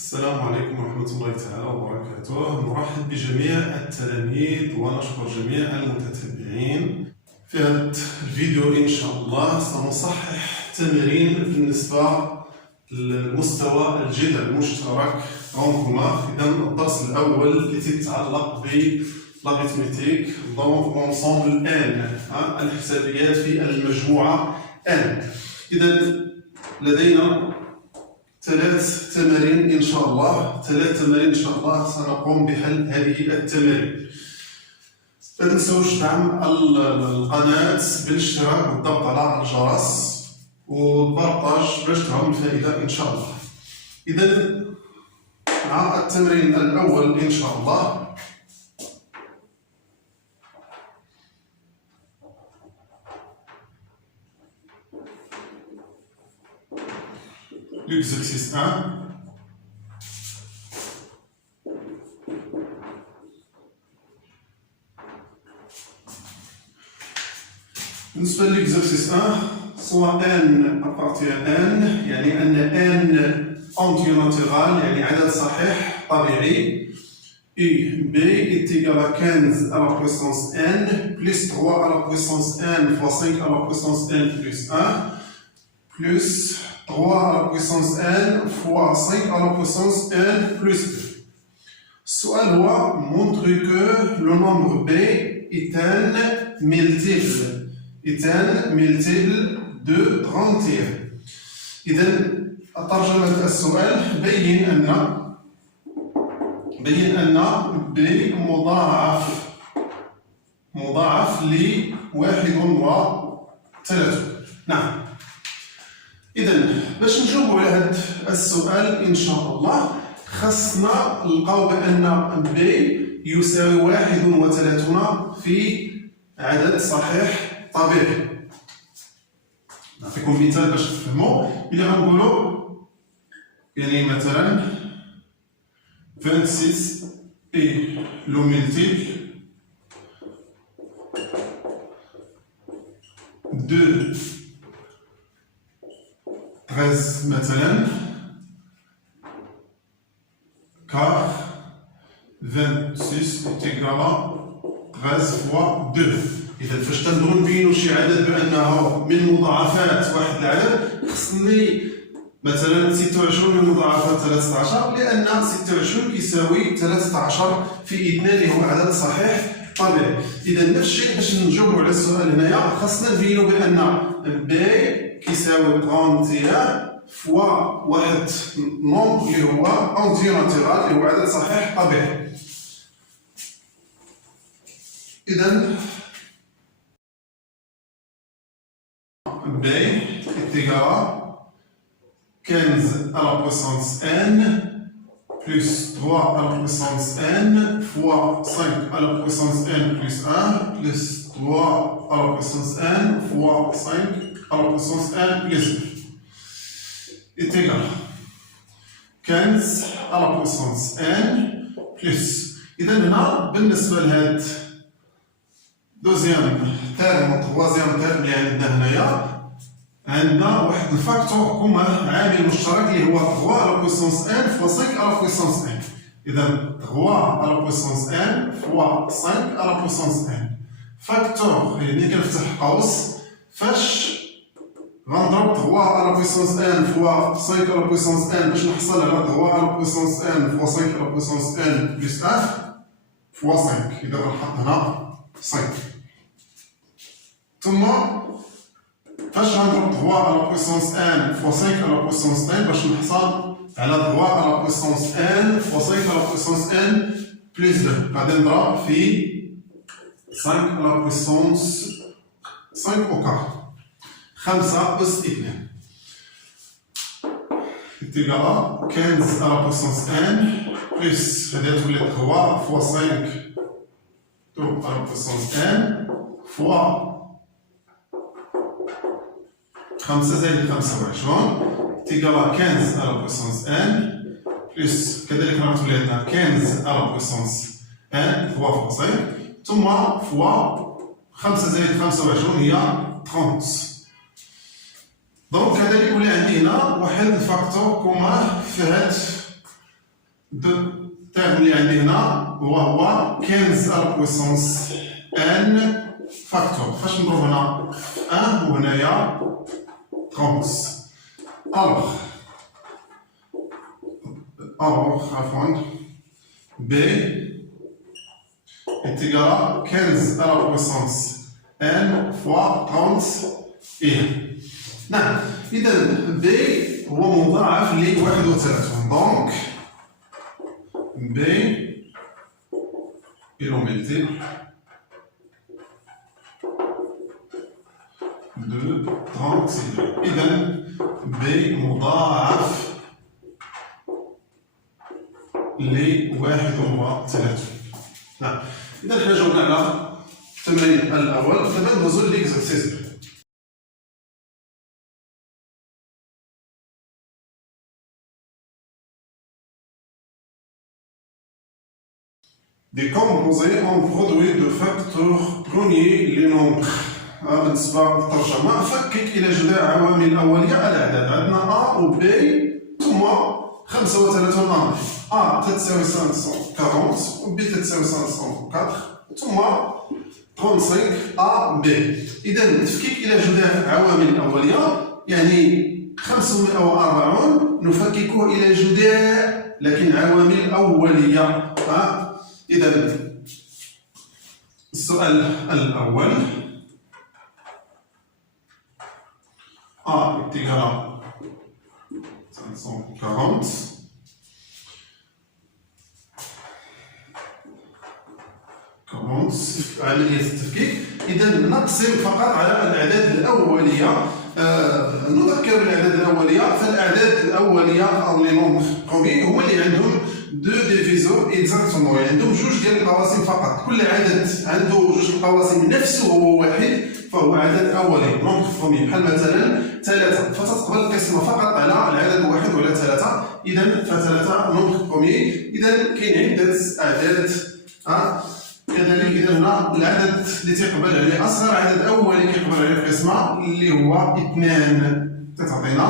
السلام عليكم ورحمة الله تعالى وبركاته. نرحب بجميع التلاميذ ونشكر جميع المتتبعين. في هذا الفيديو إن شاء الله سنصحح تمارين بالنسبة للمستوى الجذر المشترك عندكما. إذا الدرس الأول الذي يتعلق بالاريثميتيك لونسومبل ان الحسابيات في المجموعة ان. إذا لدينا ثلاث تمارين إن شاء الله سنقوم بحل هذه التمارين. لا تنسوش دعم القناة بالاشتراك والضغط على الجرس والبارطاج باش تراهم الفائدة إن شاء الله. إذا مع التمرين الأول إن شاء الله l'exercice 1. بالنسبة للإكزرسيس 1 سواء n appartient à n يعني أن n antinaturel يعني عدد صحيح طبيعي et b est égal à 15 à la puissance n plus 3 à la puissance n fois 5 à la puissance n plus 1 plus 3 à la puissance n fois 5 à la puissance n plus 2. السؤال هو montre que le nombre b est un multiple de 31. إذا ترجمة السؤال بين أن b مضاعف ل 31. نعم. إذا باش نجاوبوا على هذا السؤال إن شاء الله خصنا نلقاو بأن b يساوي 31 في عدد صحيح طبيعي. نعطيكم مثال باش تفهموا. إلا غنقولوا يعني مثلا 26 est le multiple de 13 مثلا car 26 est égal à 13 fois 2. إذا فاش تنبغيو نبينو شي عدد بأنه من مضاعفات واحد العدد خصني مثلا 26 من مضاعفات 13 لأن 26 يساوي 13 في 2 اللي هو عدد صحيح طبيعي. إذا نفس الشيء باش نجاوبو على السؤال هنايا خصنا نبينو بأن b كيساوي 31 فوا واحد نومبر اللي هو antinaturel اللي هو عدد صحيح طبيعي. إذا b est égal à 15 à la puissance n plus 3 à la puissance n fois 5 à la puissance n plus 1 plus 3 à la puissance n fois 5 à la puissance n plus 2 est égal à 15 à la puissance n plus. إذا هنا بالنسبة لهاد دوزيام تيرم و تروازيام تيرم اللي عندنا هنايا عندنا واحد الفاكتور كما عامل مشترك اللي هو 3 على بويسونس ان فوا 5 على بويسونس ان. إذا 3 على بويسونس ان فوا 5 على بويسونس ان فاكتور يعني كنفتح قوس فاش غنضرب 3 على بويسونس ان فوا 5 على بويسونس ان باش نحصل على 3 على بويسونس ان فوا 5 على بويسونس ان بلس 1 فوا 5. إذا غنحط هنا 5 ثم فاش غنضرب 3 على بويسونس ان فوا 5 على بويسونس ان باش نحصل على 3 على بويسونس ان فوا 5 على بويسونس ان بلس 2. غادي نضرب في 5 على بويسونس 5 au quart 5 أس 2 est égal à 15 à la puissance n plus غادي تولي 3 فوا 5 à la puissance n fois 5 زائد 25 est égal à 15 à la puissance n plus كذلك غتولي عندنا 15 à la puissance n 3 fois 5 ثم fois 5 زائد 25 هي 30. دونك هذا اللي يولي عندي هنا واحد الفاكتور كوما في هاد دو تيرم اللي عندي هنا وهو 15 على بويسونس ان فاكتور. فاش نضرب هنا 1 وهنايا 30. الوغ عفوا B est égal à 15 à la puissance n fois 31. نعم، إذا B هو مضاعف ل 31. دونك B est multiple de 36. إذا B مضاعف ل 31. نعم، إذا حنا جاوبنا على التمرين الأول. دابا ندوزو ليكزارسيس. Décomposer en produit de facteurs premiers les nombres. بالنسبة للترجمة، فكك إلى جذر عوامل أولية الأعداد. عندنا A و B ثم 35 A تتساوي 540 و B تتساوي 504 ثم 35 A B. إذا التفكيك إلى جذر عوامل أولية يعني 540 نفككه إلى جذر لكن عوامل أولية. إذا السؤال الأول A est égal à 540 عملية التفكيك. إذا نقسم فقط على الأعداد الأولية. نذكر بالأعداد الأولية، فالأعداد الأولية أو لي نومبر بروميي هما اللي عندهم دو ديفيزور اكزاكتومون، يعني عندهم جوج ديال القواسم فقط. كل عدد عنده جوج القواسم نفسه هو واحد فهو عدد أولي نومبر بروميي. بحال مثلا 3 فتتقبل القسمة فقط على العدد واحد ولا 3. إذا ف3 نومبر بروميي. إذا كاين عدة أعداد. كذلك إذا هنا العدد اللي تيقبل عليه أصغر عدد أولي كيقبل عليه القسمة اللي هو 2 تتعطينا،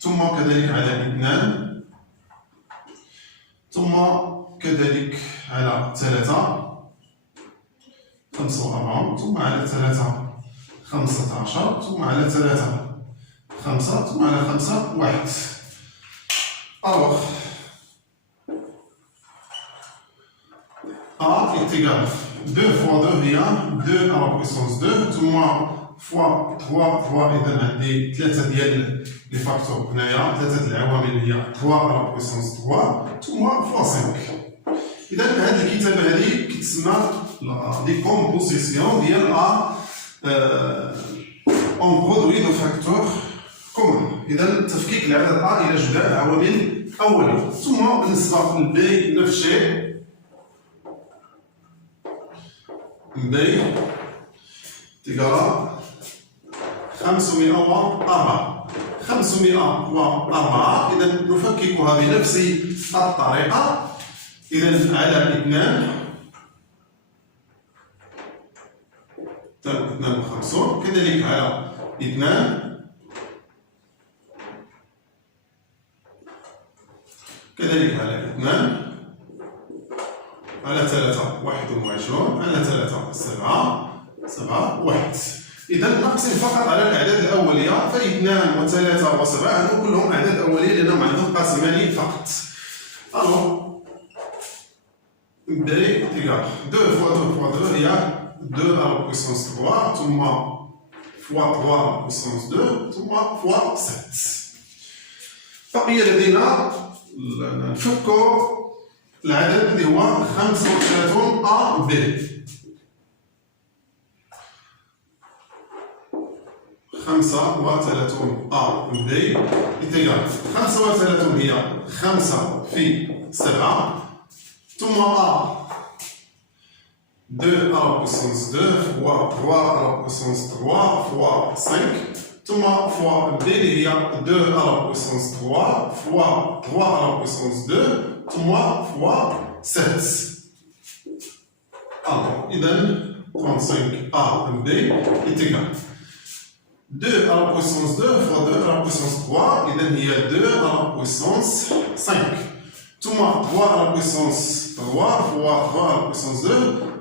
ثم كذلك على 2 ثم كذلك على 3 45 ثم على 3 15 ثم على 3 5 ثم على 5 1. ألوغ A est égal à 2 fois 2 هي 2 à la puissance 2 ثم fois 3 إذا عندي 3 ديال لي فاكتور هنايا، 3 العوامل هي 3 à la puissance 3 ثم fois 5. إذا هذه الكتابة هذه كتسمى ديكومبوزيسيون ديال A en produit de facteurs communs. إذا تفكيك العدد A إلى جذر عوامل أولية. ثم بالنسبة للبي نفس الشيء. B تقرا 504 504. إذا نفككها بنفس الطريقة. إذا على 2 52 كذلك على 2 كذلك على 2 على 3 21 على 3 7 1. إذا نقسم فقط على الأعداد الأولية، ف2 و3 و7 هادو كلهم أعداد أولية لأنهم عندهم قاسمان فقط. ألوغ B égal 2 fois 2 fois 2 هي 2 à la puissance 3 ثم fois 3 à la puissance 2 ثم fois 7. بقي لدينا نفكو العدد اللي هو 35 A B. 35 A B est égal 35 هي 5 في 7 ثم A 2 à la puissance 2 fois 3 à la puissance 3 fois 5 ثم fois B هي 2 à la puissance 3 fois 3 à la puissance 2 ثم fois 7. Alors, إذا 35 A B est égal 2 à la puissance 2 fois 2 à la puissance 3, إذا هي 2 à la puissance 5. ثم 3 à la puissance 3 fois 3 à la puissance 2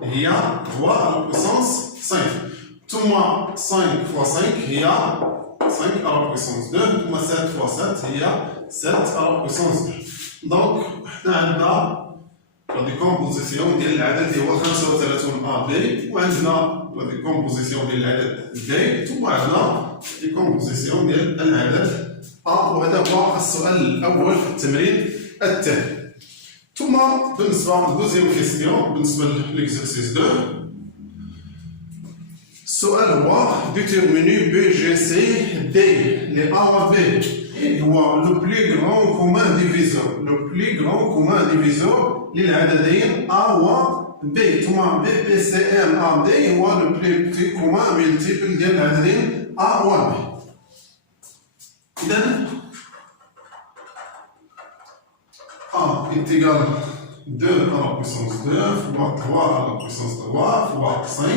هي 3 à la puissance 5. ثم 5 fois 5 هي 5 à la puissance 2. ثم 7 fois 7 هي 7 à la puissance 2. دونك حنا عندنا لا ديكومبوزيسيون ديال العدد اللي هو 35 ا بي، وعندنا لا ديكومبوزيسيون ديال العدد بي، ثم عندنا ديكومبوزيسيون ديال العدد ا، وهذا هو السؤال الاول في التمرين الثاني. ثم بالنسبه للدوزيام كيسيون بالنسبه للإكزرسيس 2، السؤال هو ديتيرميني بي جي سي دي لي ا و بي هو لو بلي غران كومان ديفيزور، لو بلي غران كومان ديفيزور للعددين ا و بي، ثم بي بي سي ام ا دي هو لو بلي بتي كومان ملتيبل ديال العددين ا و بي. إذا A est égal à 2 à la puissance 2 fois 3 à la puissance 3 fois 5.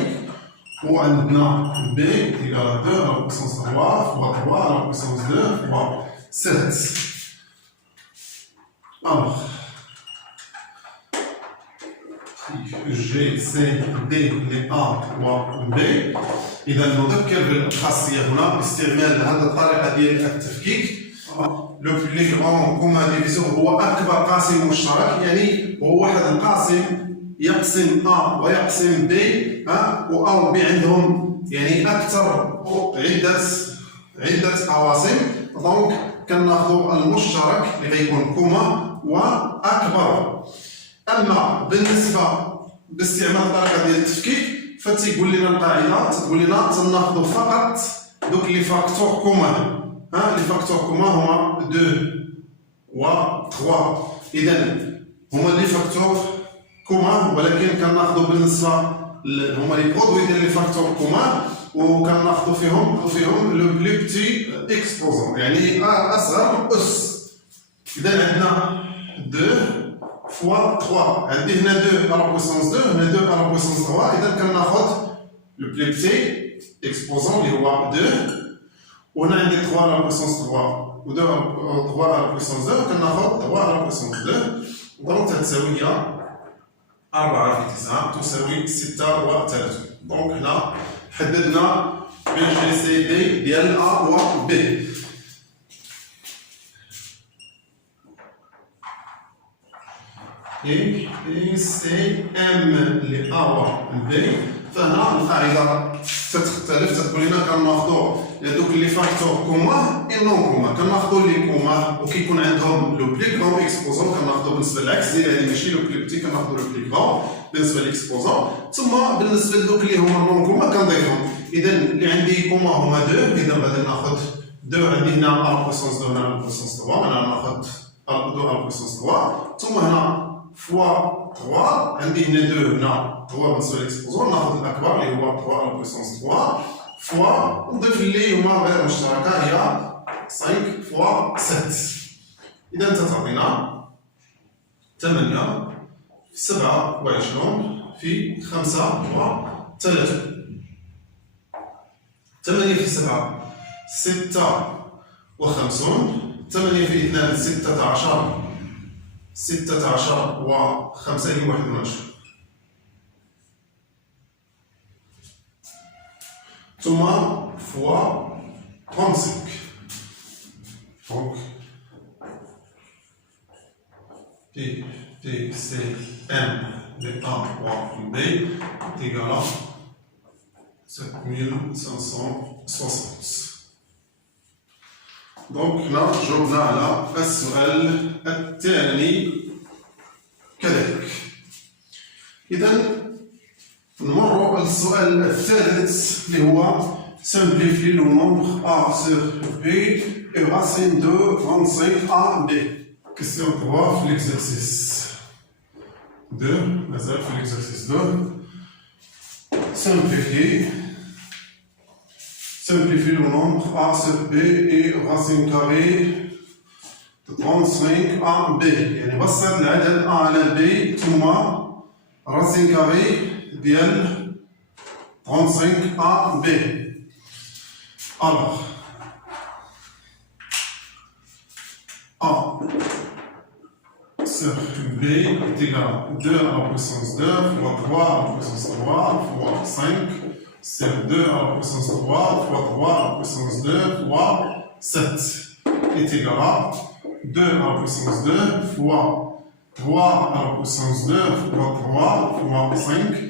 Ou عندنا B est égal à 2 à la puissance 3 fois 3 à la puissance 2 fois 7. Alors, G, C, D, les A و B. إذا نذكر بالخاصية هنا باستعمال هذه الطريقة ديال التفكيك. لو بلي غون كومان ديفيزور هو أكبر قاسم مشترك، يعني هو واحد القاسم يقسم A ويقسم B، و A و B عندهم يعني أكثر عدة قواسم، دونك كناخذوا المشترك اللي غيكون كوما وأكبر. أما بالنسبة باستعمال الطريقة ديال التفكيك فتيقول لنا القاعدة تقول لنا تناخذوا فقط دوك لي فاكتور كومان. لي فاكتور كومان هما 2 و 3، إذا هما لي فاكتور كومان، ولكن كناخذوا بالنسبة هما لي برودوي ديال لي فاكتور كومان، وكناخذوا فيهم لو بلي بتي اكسبوزون، يعني أصغر أس. إذا عندنا 2 fois 3، عندي هنا 2 à la puissance 2 هنا 2 à la puissance 3، إذا كناخذ لو بلي بتي اكسبوزون اللي هو 2، وهنا عندي 3 à la puissance 3 و 3 à la puissance 2، كناخذ 3 à la puissance 2، دونك تتساوي هي 4 في 9 تساوي 36. دونك هنا حددنا بي جي سي دي ديال A و B. اي بي سي ام ل A و B، فهنا القاعدة تختلف، تقول لنا كناخذوا هذوك لي فاكتور كوما اي نون كوما، كناخذوا لي كوما وكيكون عندهم لو بلي كرون اكسبوزون كناخذوا بالنسبه للعكس ديال هذه ماشي لو بلي بتي كناخذوا لو بلي كرون بالنسبه للاكسبوزون، ثم بالنسبه لدوك اللي هما نون كوما كنضيفهم. اذا اللي عندي كوما هما 2، اذا غادي ناخذ 2 عندي هنا على بويسونس 2 هنا على بويسونس 3، انا ناخذ 2 على بويسونس 3، ثم هنا فوا 3 عندي هنا 2 هنا 3 بالنسبه للاكسبوزون، ناخذ الاكبر اللي هو 3 على بويسونس 3 فوا نضيف اللي هما غير مشتركه هي 5 فوا 6. اذا تعطينا 8 في 27 في 5 و 30. 8 في 7 56، 8 في 2 16 و 5 هي 21، ثم فوا 35. Donc, P, C, M de A ou B est égal à 7560. Donc là, جاوبنا على السؤال الثاني كذلك. إذا نمر للسؤال الثالث اللي هو simplifier le nombre A sur B et racine de 35AB. Question 3 في l'exercice 2. مازال في l'exercice 2. Simplifier le nombre A sur B et racine carrée de 35AB. يعني بسط العدد A على B ثم racine carrée ديال 35AB. Alors, A sur B est égal à 2 à la puissance 2 fois 3 à la puissance 3 fois 5 sur 2 à la puissance 3 fois 3 à la puissance 2 fois 7 est égal à 2 à la puissance 2 fois 3 à la puissance 2 fois 3 fois 5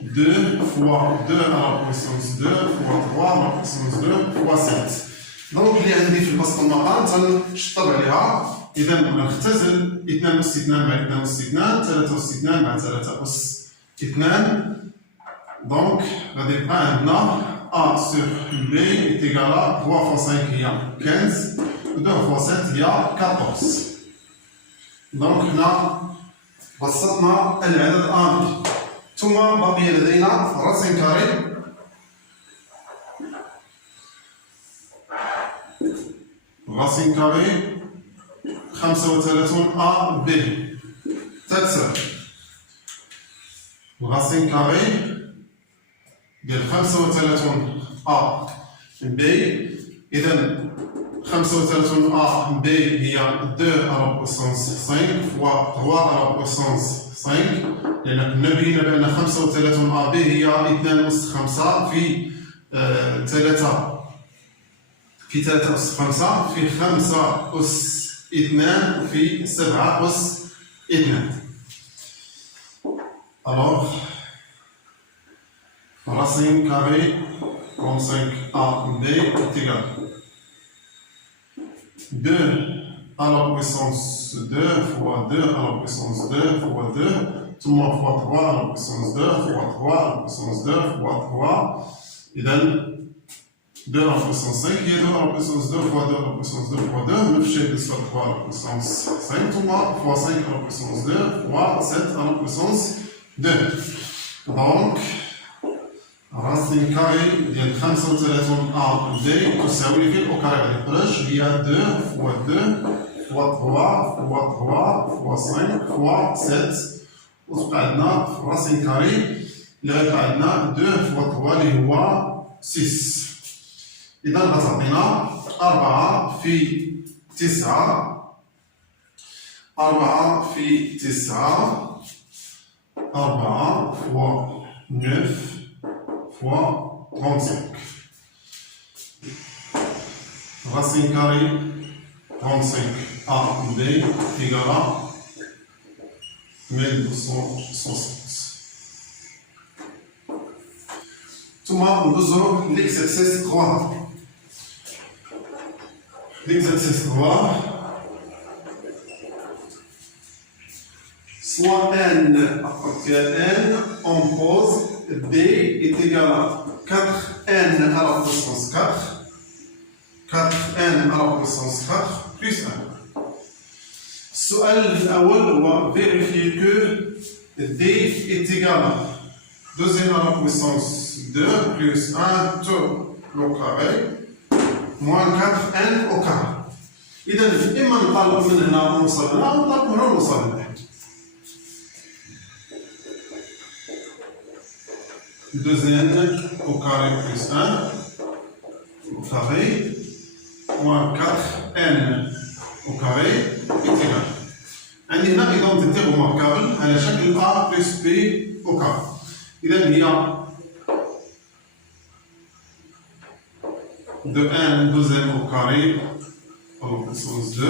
2 fois 2 à la puissance 2 fois 3 à la puissance 2 fois 7. Donc اللي عندي في البسط المقام تنشطب عليها. إذا نختزل 2 أس 2 مع 2 أس 2 3 أس 2 مع 3 أس 2. دونك غادي يبقى عندنا A sur B est égal à 3 fois 5 هي 15 2 fois 7 هي 14. دونك هنا بسطنا العدد آمي. ثم بقي لدينا راسين كاري راسين كاري 35 A B تتساوي راسين كاري ديال 35 A B. إذا 35 A B هي 2 à la puissance 5 fois 3 à la puissance 5 لأن كنا بينا بأن 35 A B هي 2 أس 5 في 3 في 3 أس 5 في 5 أس 2 في 7 أس 2. Alors, racine carrée 35A B est égal 2 à la puissance 2 fois 2 à la puissance 2 fois 2 ثم fois 3 à la puissance 2 fois 3 à la puissance 2 fois 3. إذا 2 à la puissance 5 هي 2 à la puissance 2 fois 2 à la puissance 2 fois 2 نفس الشيء بالنسبة ل 3 à la puissance 5 ثم fois 5 à la puissance 2 fois 7 à la puissance 2. Donc racine carrée ديال 35 A B تساوي في الأو كاري غادي تخرج هي 2 fois 2 fois 3 fois 3 fois 5 fois 7 وتبقى عندنا راسين كاري اللي غيبقى عندنا 2 fois 3 اللي هو 6. إذا غتعطينا 4 في 9 4 في 9 4 fois 9 fois 35. Racine carrée 35 A B égale à 1260. ثم ندوزو l'exercice 3. L'exercice 3 soit n appartient à n, on pose d est égal à 4n à la puissance 4, 4n à la puissance 4 plus 1. السؤال الأول هو vérifier que d est égal à 2n à la puissance 2 plus 1 tout au carré moins 4n au carré. إذا إما نطلب من هنا نوصل هنا أو نطلب من هنا نوصل هنا. 2n au carré plus 1 au carré moins 4n au carré est égal. عندي هنا إيدونتيتي remarquable على شكل a plus b au carré. إذا هي 2n au carré à la puissance 2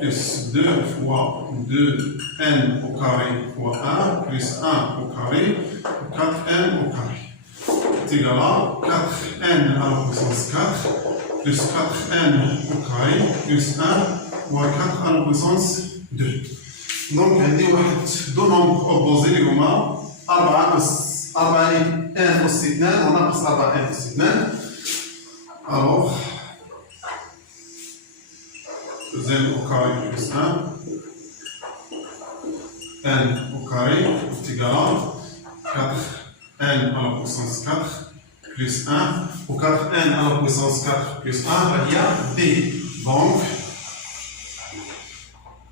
plus 2 fois 2n au carré fois 1 plus 1 au carré 4n au carré est égal à 4n à la puissance 4 plus 4n au carré plus 1 fois 4 à la puissance 2. Donc عندي واحد دو نومبر اوبوزي اللي هما 4 أس 4n أس 2 وناقص 4n أس 2. Alors 2n au carré plus 1 n au carré est égal à 4n à la puissance 4 plus 1 ou 4n à la puissance 4 plus 1 il y a d. Donc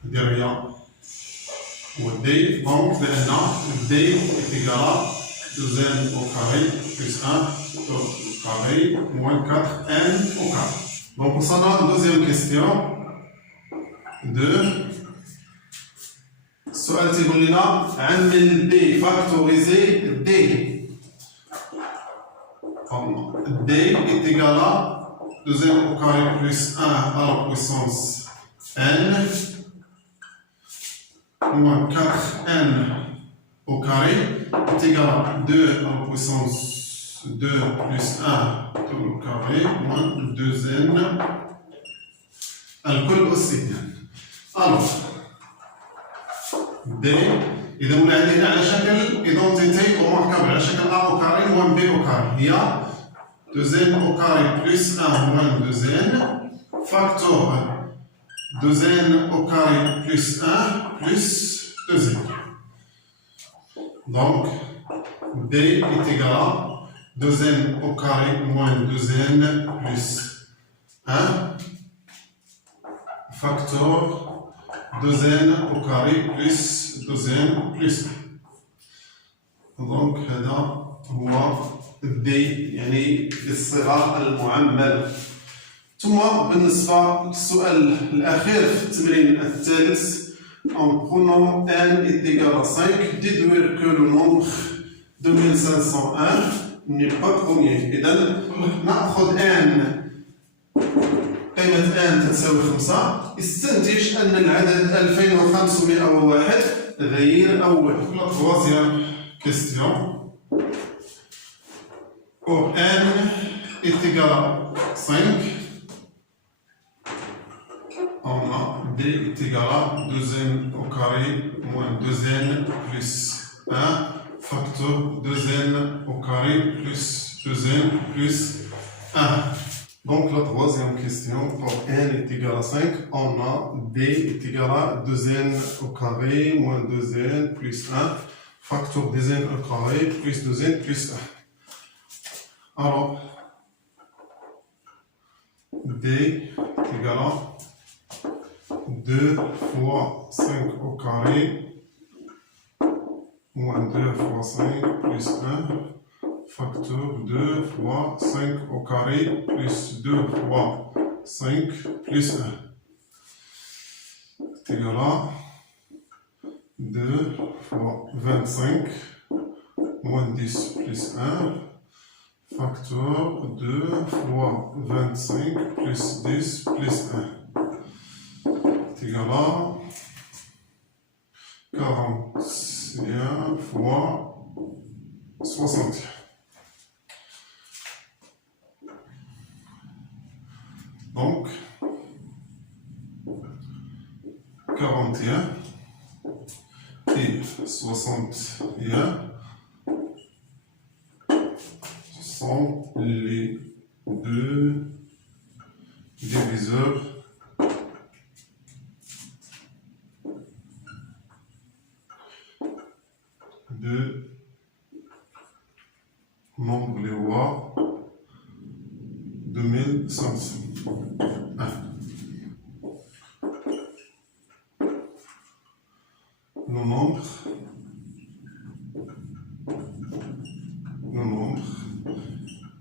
derrière ou d, donc d est égal à 2n au carré plus 1 au carré moins 4n au carré. Donc وصلنا deuxième question. 2. السؤال تيقول لنا عمل d factoriser d. d est égal à 2n au carré plus 1 à la puissance n moins 4n au carré est égal à 2 à la puissance 2 plus 1 tout au carré moins 2n الكل أس 2. alors d إذا ولا عندنا على شكل إيدونتيتي ومركب على شكل a au carré moins b au carré هي 2n au carré plus 1 moins 2n facteur 2n au carré plus 1 plus 2n. Donc d est égal à 2n au carré moins 2n plus 1 facteur 2n au carré plus 2n plus 1. donc هذا هو d يعني الصيغة المعملة. ثم بالنسبة للسؤال الأخير في التمرين الثالث en prenant n est égal à 5 déduire que le nombre 2501 n'est pas premier. إذا نأخذ n قيمة n تساوي 5 استنتج أن العدد 2501 غير أول. La troisième question. Pour n est égal à 5, on a d est égal à 2n au carré moins 2n plus 1 facteur 2n au carré plus 2n plus 1. Donc la troisième question, pour n est égal à 5, on a d est égal à 2n au carré moins 2n plus 1 facteur 2n au carré plus 2n plus 1. Alors, d est égal à 2 fois 5 au carré moins 2 fois 5 plus 1 facteur 2 fois 5 au carré plus 2 fois 5 plus 1 est égal à 2 fois 25 moins 10 plus 1 facteur 2 fois 25 plus 10 plus 1 est égal à 41 fois 60. Donc 41 et 61 sont les deux diviseurs de nombre Léois 2500. Le nombre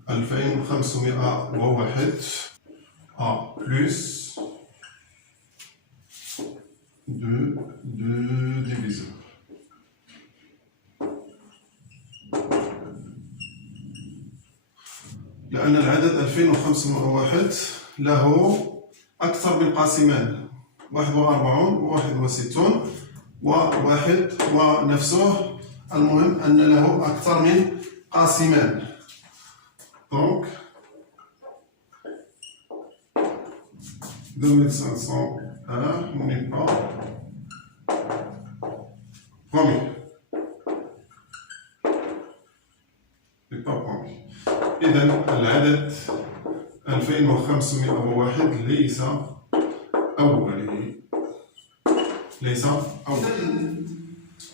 2501 a plus de deux diviseurs. لأن العدد 2501 له أكثر من قاسمان 41 و 61 وواحد ونفسه. المهم أن له أكثر من قاسمان. Donc 2501 n'est pas premier. n'est pas premier. إذا العدد 2501 ليس أولي.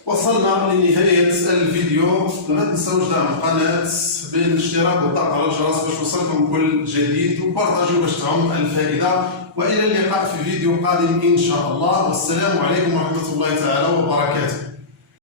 وصلنا لنهاية الفيديو. لا تنسوش دعم القناة بالاشتراك والضغط على الجرس باش يوصلكم كل جديد وبارطاجيو باش تعم الفائدة. وإلى اللقاء في فيديو قادم إن شاء الله. والسلام عليكم ورحمة الله تعالى وبركاته.